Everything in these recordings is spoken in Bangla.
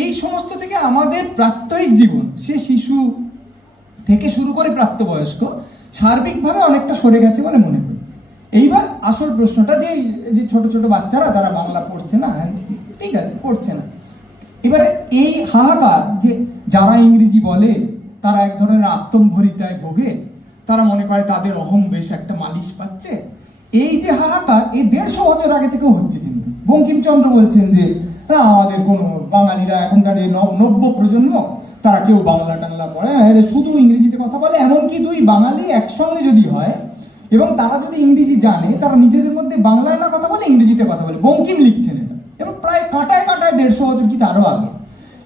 এই সমস্ত থেকে আমাদের প্রাত্যহিক জীবন, সে শিশু থেকে শুরু করে প্রাপ্তবয়স্ক, সার্বিকভাবে অনেকটা সরে গেছে বলে মনে করি। এইবার আসল প্রশ্নটা যে যে ছোট ছোট বাচ্চারা, তারা বাংলা পড়ছে না হ্যান ঠিক আছে, পড়ছে না। এবারে এই হাহাকার যে যারা ইংরেজি বলে, তারা এক ধরনের আত্মম্ভরিতায় ভোগে, তারা মনে করে তাদের অহং বেশ একটা মালিশ পাচ্ছে। এই যে হাহাকার এই দেড়শো বছর আগে থেকেও হচ্ছে কিন্তু। বঙ্কিমচন্দ্র বলছেন যে আমাদের কোনো বাঙালিরা এখনকার এই নব- নব্য প্রজন্ম, তারা কেউ বাংলা টাংলা পড়ে এরা শুধু ইংরেজিতে কথা বলে, এমনকি দুই বাঙালি একসঙ্গে যদি হয়, এবং তারা যদি ইংরেজি জানে, তারা নিজেদের মধ্যে বাংলায় না কথা বলে, ইংরেজিতে কথা বলে। বঙ্কিম লিখছেন এটা। এবং প্রায় কাটায় কাটায় দেড়শো বছর কি তারও আগে।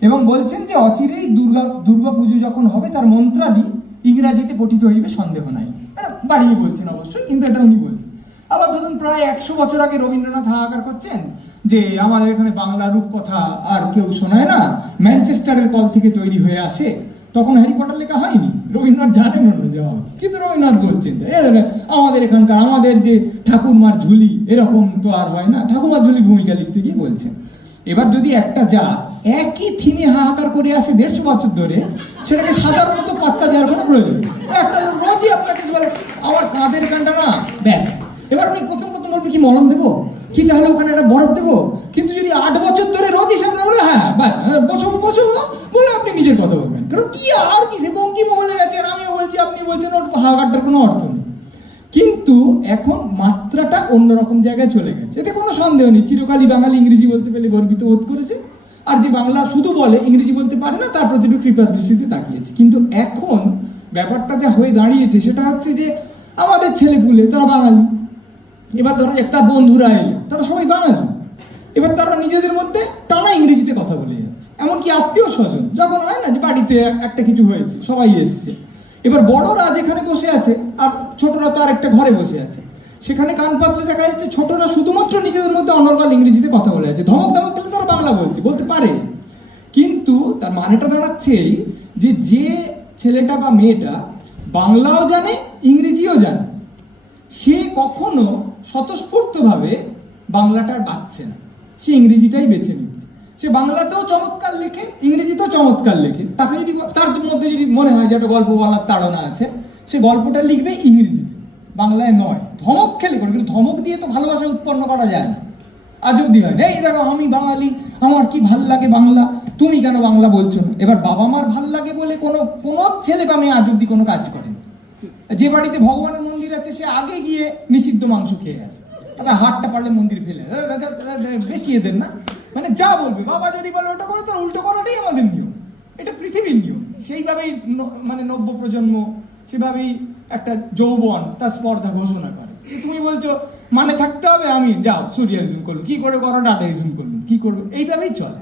এবং বলছেন যে অচিরেই দুর্গা দুর্গা পুজো যখন হবে, তার মন্ত্রাদি ইংরাজিতে পঠিত হইবে, সন্দেহ নাই। বাড়িয়ে বলছেন অবশ্যই কিন্তু এটা উনি বলছেন। আবার ধরুন প্রায় একশো বছর আগে রবীন্দ্রনাথ হাহাকার করছেন যে আমাদের এখানে বাংলা রূপকথা আর কেউ শোনায় না, ম্যানচেস্টারের কল থেকে তৈরি হয়ে আসে। তখন হ্যারি পটার লেখা হয়নি, রবীন্দ্রনাথ জানেন অন্য জবাব। কিন্তু রবীন্দ্রনাথ বলছেন আমাদের এখানকার, আমাদের যে ঠাকুরমার ঝুলি, এরকম তো আর হয় না। ঠাকুরমার ঝুলি ভূমিকা লিখতে গিয়ে বলছেন, এবার যদি একটা জাত একই থিমে হাহাকার করে আসে দেড়শো বছর ধরে, সেটাকে সাধারণত পাত্তা দেওয়ার কোনো প্রয়োজন। একটা লোক রোজই আপনাকে বলে, আমার কাঁধের গানটা না, দেখ এবার আপনি প্রথম প্রথম বলবেন কি মলম দেবো? কি তাহলে ওখানে একটা বরফ দেবো? কিন্তু যদি আট বছর ধরে রোজই সামনে বলে হ্যাঁ বাস বছর বছর বলে আপনি নিজের কথা বলবেন। কারণ কি আর কি সে বঙ্কিমও বলে গেছে আমিও বলছি আপনি বলছেন, ওর হাহাকারটার কোনো অর্থ নেই। কিন্তু এখন মাত্রাটা অন্যরকম জায়গায় চলে গেছে। এতে কোনো সন্দেহ নেই। চিরকালই বাঙালি ইংরেজি বলতে পেলে গর্বিত বোধ করেছে। আর যে বাংলা শুধু বলে, ইংরেজি বলতে পারে না, তার প্রতি একটু কৃপার দৃষ্টিতে তাকিয়েছে। কিন্তু এখন ব্যাপারটা যা হয়ে দাঁড়িয়েছে, সেটা হচ্ছে যে আমাদের ছেলেপুলে, তারা বাঙালি এবার ধরো একটা বন্ধুরা এলো, তারা সবাই বাঙালি। এবার তারা নিজেদের মধ্যে টানা ইংরেজিতে কথা বলে যাচ্ছে। এমনকি আত্মীয় স্বজন, যখন হয় না যে বাড়িতে একটা কিছু হয়েছে, সবাই এসছে। এবার বড়রা যেখানে বসে আছে, আর ছোটরা তো আর একটা ঘরে বসে আছে, সেখানে কান পাতলে দেখা যাচ্ছে ছোটরা শুধুমাত্র নিজেদের মধ্যে অনর্গল ইংরেজিতে কথা বলে আছে। ধমক ধমক দিলে তারা বাংলা বলছে, বলতে পারে। কিন্তু তার মানেটা দাঁড়াচ্ছে এই যে যে ছেলেটা বা মেয়েটা বাংলাও জানে, ইংরেজিও জানে। সে কখনো স্বতঃস্ফূর্তভাবে বাংলাটা আর বাচ্ছে না। সে ইংরেজিটাই বেছে নিচ্ছে সে বাংলাতেও চমৎকার লেখে, ইংরেজিতেও চমৎকার লেখে। তাকে যদি তার মধ্যে যদি মনে হয় যে একটা গল্প বলার তাড়না আছে, সে গল্পটা লিখবে ইংরেজিতে। বাংলায় নয়। ধমক খেলে করে, কিন্তু ধমক দিয়ে তো ভালোবাসা উৎপন্ন করা যায় না। আজ অব্দি হয়, এই দেখো, আমি বাঙালি, আমার কি ভালো লাগে বাংলা? তুমি কেন বাংলা বলছো না? এবার বাবা মার ভালো লাগে বলে কোনো কোনো ছেলে বা মেয়ে আজ অব্দি কোনো কাজ করেনি। যে বাড়িতে ভগবানের আছে সে আগে গিয়ে নিষিদ্ধ মাংস খেয়ে আসে। তার হাতটা পারলে মন্দির ফেলে বেশি এদের না। মানে যা বলবে, বাবা যদি বলে ওটা করো তার উল্টো করাটাই আমাদের নিয়ম। এটা পৃথিবীর নিয়ম। সেইভাবেই মানে নব্য প্রজন্ম সেভাবেই একটা যৌবন তার স্পর্ধা ঘোষণা করে। তুমি বলছো মানে থাকতে হবে, আমি যাও সুরিয়ালিজম করল। কি করে করো ডাটাইজম করল। কি করব? এইভাবেই চলে।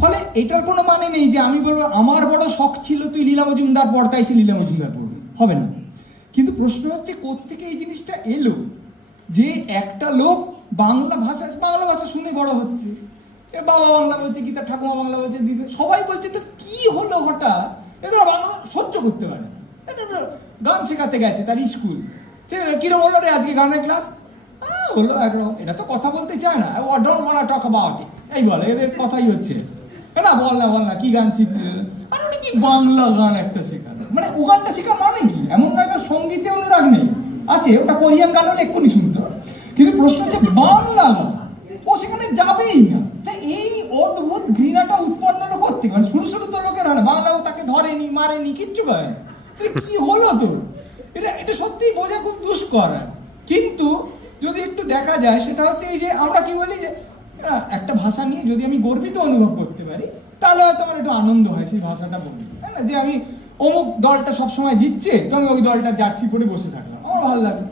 ফলে এটার কোনো মানে নেই যে আমি বলব, আমার বড় শখ ছিল তুই লীলা মজুমদার পড় তাই সে লীলা মজুমদার পড়বে। হবে না। কিন্তু প্রশ্ন হচ্ছে কোত্থেকে এই জিনিসটা এলো? যে একটা লোক বাংলা ভাষা বাংলা ভাষা শুনে বড় হচ্ছে। এ বাবা বাংলা বলছে তার ঠাকুমা বাংলা বলছে, দিদি সবাই বলছে, তো কি হলো হঠাৎ? এদের বাংলা সহ্য করতে পারে না। গান শেখাতে গেছে তার স্কুল। কিরম হলো রে আজকে গানের ক্লাস? হলো একরকম। এটা তো কথা বলতে চায় না। ও don't want talk about it এই বলে, এদের কথাই হচ্ছে। না, বল না বল না, কি গান শিখলি? আর কি বাংলা গান একটা শেখানো মানে ও গানটা শেখা মানে কি? এমন নয় যে সঙ্গীতে অনুরাগ নেই। আছে, ওটা কোরিয়ান গান হলে এক্ষুনি শুনতো কিন্তু প্রশ্ন হচ্ছে বাংলা গান, ও সেখানে যাবেই না। তা এই অদ্ভুত ঘৃণাটা উৎপন্ন হলো করতে মানে শুরু শুরু তো লোকের হয় না বাংলাও তাকে ধরেনি, মারেনি, কিচ্ছু করে কি হলো তো? এটা এটা সত্যিই বোঝা খুব দুষ্কর। কিন্তু যদি একটু দেখা যায়, সেটা হচ্ছে এই যে আমরা কি বলি যে একটা ভাষা নিয়ে যদি আমি গর্বিত অনুভব করতে পারি, তাহলে হয়তো আমার একটু আনন্দ হয় সেই ভাষাটা বলি তাই না? যে আমি অমুক দলটা সবসময় জিতছে তো আমি ওই দলটা জার্সি পরে বসে থাকলাম। আমার ভালো লাগে।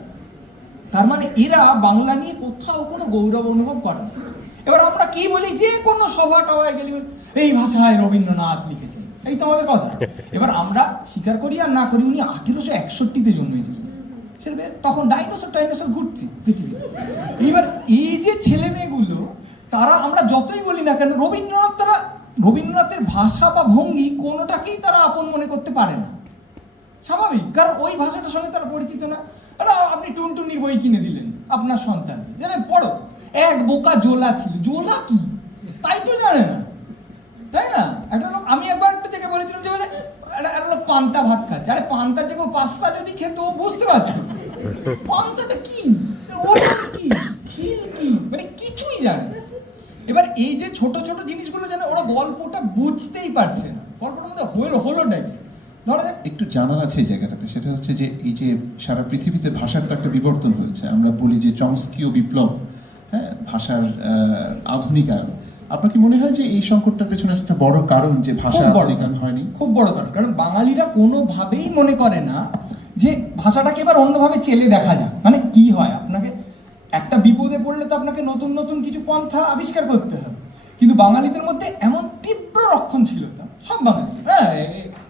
তার মানে এরা বাংলা নিয়ে কোথাও কোনো গৌরব অনুভব করে না। এবার আমরা কি বলি? যে কোনো সভা টভায় গেলে এই ভাষায় রবীন্দ্রনাথ লিখেছেন। এই তো আমাদের কথা। এবার আমরা স্বীকার করি আর না করি উনি আঠেরোশো একষট্টিতে জন্মেছিলেন। সেটা তখন ডাইনোসর টাইনোসর ঘুরছে পৃথিবীতে। এবার এই যে ছেলে মেয়েগুলো তারা আমরা যতই বলি না কেন রবীন্দ্রনাথ রবীন্দ্রনাথের ভাষা বা ভঙ্গি কোনোটাকেই তারা আপন মনে করতে পারে না। স্বাভাবিক, কারণ ওই ভাষাটার সঙ্গে তারা পরিচিত না। কারণ আপনি টুনটুনির বই কিনে দিলেন, আপনার সন্তান জানেন, পড়ো। এক বোকা জোলা ছিল। জোলা কি? তাই তো জানে না তাই না একটা লোক আমি একবার একটা থেকে বলেছিলাম যে বলে একটা একটা লোক পান্তা ভাত খাচ্ছে আরে পান্তার যে পাস্তা যদি খেত ও বুঝতে পারতো পান্তাটা কি ওটা কি খিল কি মানে কিছুই জানে না। এবার এই যে ছোট ছোট জিনিসগুলো জানে ওরা গল্পটা বুঝতেই পারছে না গল্পটার মধ্যে হলো হলোটাই ধরা যাক একটু জানার আছে এই জায়গাটাতে সেটা হচ্ছে যে এই যে সারা পৃথিবীতে ভাষার তো একটা বিবর্তন হয়েছে আমরা বলি যে চমস্কীয় বিপ্লব হ্যাঁ ভাষার আধুনিকায়ন আপনার কি মনে হয় যে এই সংকটটার পেছনে একটা বড় কারণ যে ভাষা আধুনিকায়ন হয়নি? খুব বড় কারণ। কারণ বাঙালিরা কোনোভাবেই মনে করে না যে ভাষাটাকে এবার অন্যভাবে চেলে দেখা যায় মানে কি হয়? আপনাকে একটা বিপদে পড়লে তো আপনাকে নতুন নতুন কিছু পন্থা আবিষ্কার করতে হবে। কিন্তু বাঙালিদের মধ্যে এমন তীব্র রক্ষণশীলতা সব বাঙালি হ্যাঁ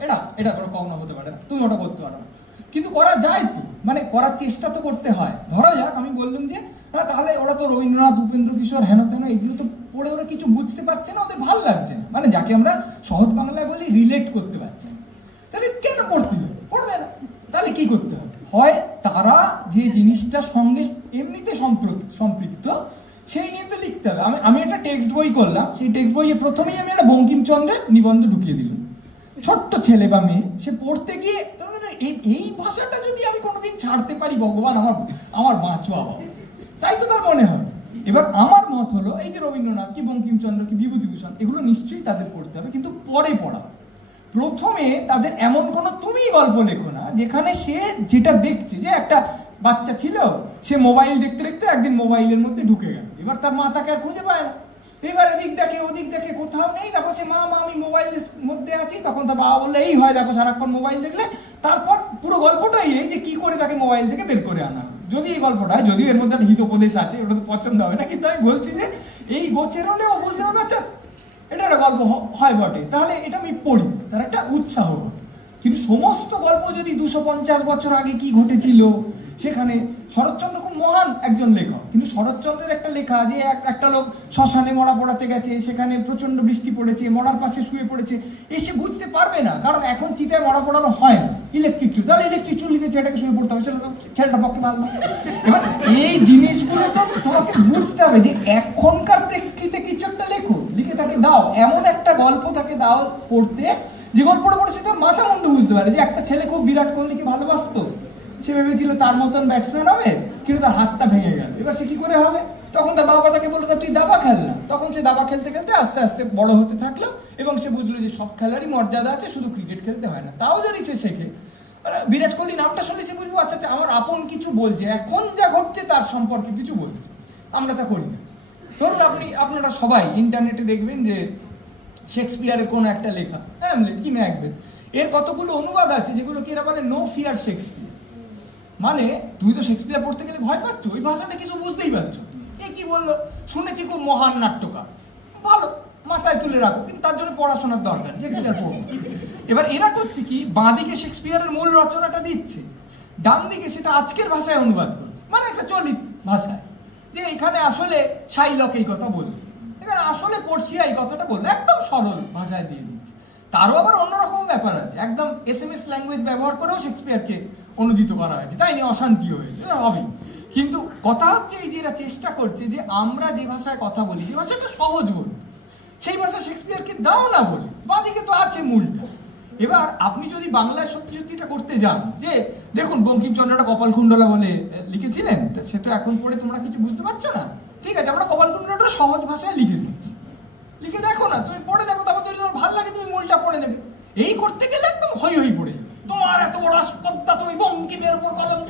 এটা এটা কোনো কখনো হতে পারে না। তুমি ওটা করতে পারো না। কিন্তু করা যায় তো। মানে করার চেষ্টা তো করতে হয়। ধরা যাক, আমি বললাম যে তাহলে ওরা তো রবীন্দ্রনাথ, উপেন্দ্র কিশোর হেন তেন এগুলো তো পড়ে ওরা কিছু বুঝতে পারছে না, ওদের ভালো লাগছে না। মানে যাকে আমরা সহজ বাংলায় বলি রিলেট করতে পারছে তাহলে কেন পড়তে হবে? পড়বে না। তাহলে কি করতে হবে? হয় তারা যে জিনিসটার সঙ্গে এমনিতে সম্পৃক্ত, সেই নিয়ে তো লিখতে হবে। আমি আমি একটা টেক্সট বই করলাম। সেই টেক্সট বইয়ে প্রথমেই আমি একটা বঙ্কিমচন্দ্রের নিবন্ধ ঢুকিয়ে দিলাম। ছোট্ট ছেলে বা মেয়ে, সে পড়তে গিয়ে মানে এই ভাষাটা যদি আমি কোনোদিন ছাড়তে পারি, ভগবান আমার আমার বাবা তাই তো তার মনে হয়। এবার আমার মত হলো, এই যে রবীন্দ্রনাথ কি, বঙ্কিমচন্দ্র কি, বিভূতিভূষণ, এগুলো নিশ্চয়ই তাদের পড়তে হবে, কিন্তু পরে পড়া। প্রথমে তাদের এমন কোনো তুমি গল্প লেখো না, যেখানে সে যেটা দেখছে, যে একটা বাচ্চা ছিল, সে মোবাইল দেখতে দেখতে একদিন মোবাইলের মধ্যে ঢুকে গেল। এবার তার মা তাকে আর খুঁজে পায় না। এবার এদিক দেখে ওদিক দেখে কোথাও নেই। তারপর সে মা মা আমি মোবাইলের মধ্যে আছি। তখন তার বাবা বললে এই হয় দেখো সারাক্ষণ মোবাইল দেখলে। তারপর পুরো গল্পটাই এই যে কি করে তাকে মোবাইল থেকে বের করে আনা। যদি এই গল্পটা হয়, যদিও এর মধ্যে একটা হিতোপদেশ আছে ওটা তো পছন্দ হবে না কিন্তু আমি বলছি যে এই গোছের হলে ও বুঝতে পারবে আচ্ছা এটা একটা গল্প হয় বটে। তাহলে এটা আমি পড়ি তার একটা উৎসাহ। কিন্তু সমস্ত গল্প যদি দুশো পঞ্চাশ বছর আগে কি ঘটেছিল সেখানে শরৎচন্দ্র মহান একজন লেখক। কিন্তু শরৎচন্দ্রের একটা লেখা যে এক- একটা লোক শ্মশানে মরা পড়াতে গেছে, সেখানে প্রচণ্ড বৃষ্টি পড়েছে, মরার পাশে শুয়ে পড়েছে, এসে বুঝতে পারবে না, কারণ এখন চিতায় মরা পড়ানো হয় না। ইলেকট্রিক চুল, তাহলে ইলেকট্রিক চুল নিতে ছেলেটাকে শুয়ে পড়তে হবে সেটা তো ছেলেটা পক্ষে ভালো এবার এই জিনিসগুলো তো তোমাকে বুঝতে হবে যে এখনকার প্রেক্ষিতে কিছু একটা লেখো, লিখে তাকে দাও, এমন একটা গল্প তাকে দাও পড়তে, যে গল্পটা পড়ে সে মাথা মন্দ বুঝতে পারে যে একটা ছেলে খুব বিরাট কোহলিকে ভালোবাসতো। সে ভেবেছিল তার মতন ব্যাটসম্যান হবে, কিন্তু তার হাতটা ভেঙে গেল। এবার সে কি করে হবে? তখন তার বাবা তাকে বলল তুই দাবা খেল না। তখন সে দাবা খেলতে খেলতে আস্তে আস্তে বড় হতে থাকল এবং সে বুঝলো যে সব খেলারই মর্যাদা আছে, শুধু ক্রিকেট খেলতে হয় না, তাও যদি সে শেখে। বিরাট কোহলি নামটা শুনলে সে বুঝব আচ্ছা আচ্ছা আমার আপন কিছু বলছে, এখন যা ঘটছে তার সম্পর্কে কিছু বলছে। আমরা তা করি না। ধরুন আপনি, আপনারা সবাই ইন্টারনেটে দেখবেন যে শেক্সপিয়ারের কোনো একটা লেখা হ্যামলেট কি ম্যাকবেথ। এর কতগুলো অনুবাদ আছে যেগুলো কি এরা বলে, নো ফিয়ার শেক্সপিয়ার মানে তুমি তো শেক্সপিয়ার পড়তে গেলে ভয় পাচ্ছ ওই ভাষাটা কিছু বুঝতেই পারছ এ কি বলল? শুনেছি খুব মহান নাট্যকার। ভালো, মাথায় তুলে রাখো, কিন্তু তার জন্য পড়াশোনার দরকার শেক্সপিয়ার পড়ব এবার এরা করছে কি, বাঁদিকে শেক্সপিয়ারের মূল রচনাটা দিচ্ছে ডান দিকে সেটা আজকের ভাষায় অনুবাদ করছে মানে একটা চলিত ভাষায়, যে এখানে আসলে শাইলক এই কথা বলবে। এখানে আসলে পড়শিয়া এই কথাটা বলল একদম সরল ভাষায় দিয়ে দিচ্ছে। তারও আবার অন্যরকম ব্যাপার আছে, একদম এস এম এস ল্যাঙ্গুয়েজ ব্যবহার করেও শেক্সপিয়ারকে অনুদিত করা হয়েছে। তাই নিয়ে অশান্তি হয়েছে। হবে কিন্তু কথা হচ্ছে এই যে এরা চেষ্টা করছে যে আমরা যে ভাষায় কথা বলি, যে ভাষাটা সহজ বলতে, সেই ভাষা শেক্সপিয়ারকে দাও না বলে, বাদিকে তো আছে মূলটা। এবার আপনি যদি বাংলায় সত্যি সত্যিটা করতে যান, যে দেখুন বঙ্কিমচন্দ্রটা কপালকুণ্ডলা বলে লিখেছিলেন সে তো এখন পড়ে তোমরা কিছু বুঝতে পারছ না? ঠিক আছে, আমরা কপালকুণ্ডলাটা সহজ ভাষায় লিখে দিচ্ছি। লিখে দেখো না, তুমি পড়ে দেখো, তারপর যদি তোমার ভালো লাগে, তুমি মূলটা পড়ে নেবে। এই করতে গেলে একদম হই হই পড়ে। তোমার এত বড় তুমি বঙ্কিমের উপর কলম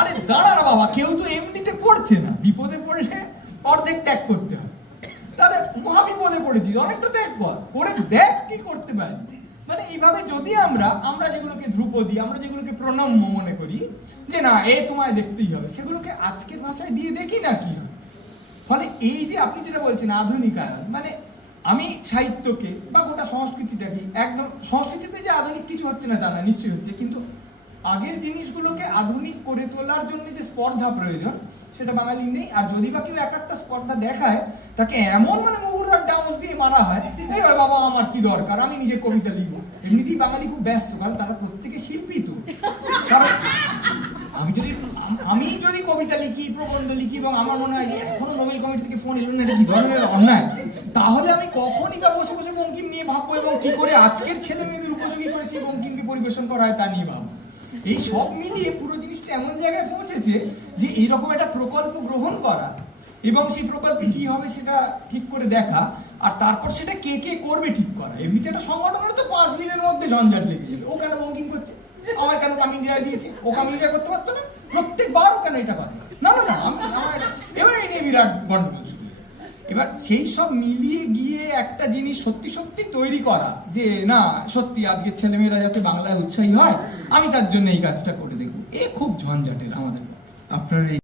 আরে দাঁড়া না বাবা, কেউ তো এমনিতে পড়ছে না। বিপদে পড়লে অর্ধেক ত্যাগ করতে হয়। তাহলে মহা বিপদে পড়েছিস, অনেকটা ত্যাগ কর। করে দেখ কি করতে মানে এইভাবে যদি আমরা আমরা যেগুলোকে ধ্রুপদী, আমরা যেগুলোকে প্রণম্য মনে করি, যে না, এ তোমায় দেখতেই হবে, সেগুলোকে আজকের ভাষায় দিয়ে দেখি না কি ফলে এই যে আপনি যেটা বলছেন, আধুনিকায়ন মানে আমি সাহিত্যকে বা গোটা সংস্কৃতিটাকে একদম, সংস্কৃতিতে যে আধুনিক কিছু হচ্ছে না তা না, নিশ্চয়ই হচ্ছে, কিন্তু আগের জিনিসগুলোকে আধুনিক করে তোলার জন্য যে স্পর্ধা প্রয়োজন, সেটা বাঙালি নেই, আর যদি বা কেউ এক একটা স্পর্ধা দেখায়, তাকে এমন মানে মুহুরার ডাউস দিয়ে মারা হয়, এই বাবা, আমার কি দরকার, আমি নিজে কবিতা লিখব। এমনিতেই বাঙালি খুব ব্যস্ত, কারণ তারা প্রত্যেকে শিল্পী তো। কারণ আমি যদি আমি যদি কবিতা লিখি, প্রবন্ধ লিখি, এবং আমার মনে হয় এখনও নোবেল কমিটি থেকে ফোন এলো না, এটা কি ধরনের অন্যায়? তাহলে আমি কখনই বা বসে বসে বঙ্কিম নিয়ে ভাববো এবং কি করে আজকের ছেলে মেয়েদের উপযোগী করে সেই বঙ্কিমকে পরিবেশন করা হয় তা নিয়ে ভাববো। এই সব মিলিয়ে পুরো জিনিসটা এমন জায়গায় পৌঁছেছে যে এইরকম একটা প্রকল্প গ্রহণ করা এবং সেই প্রকল্পে কি হবে সেটা ঠিক করে দেখা আর তারপর সেটা কে কে করবে ঠিক করা। এমনিতে একটা সংগঠন হলে তো পাঁচ দিনের মধ্যে ঝঞ্ঝাট লেগে যাবে। ও কেন বঙ্কিম করছে? আমার কেন কামিং ইন্ডিয়া দিয়েছে? ও কামিং ইন্ডিয়া করতে পারতো না? প্রত্যেকবার ও কেন এটা করে? না না না, আমি এবার এই নিয়ে বিরাট গন্ডগোল। এবার সেই সব মিলিয়ে গিয়ে একটা জিনিস সত্যি সত্যি তৈরি করা যে, না, সত্যি আজকে ছেলেমেয়েরা যাতে বাংলায় উৎসাহী হয়, আমি তার জন্য এই কাজটা করে দেখব। এ খুব ঝঞ্ঝাটের আমাদের আপনার এই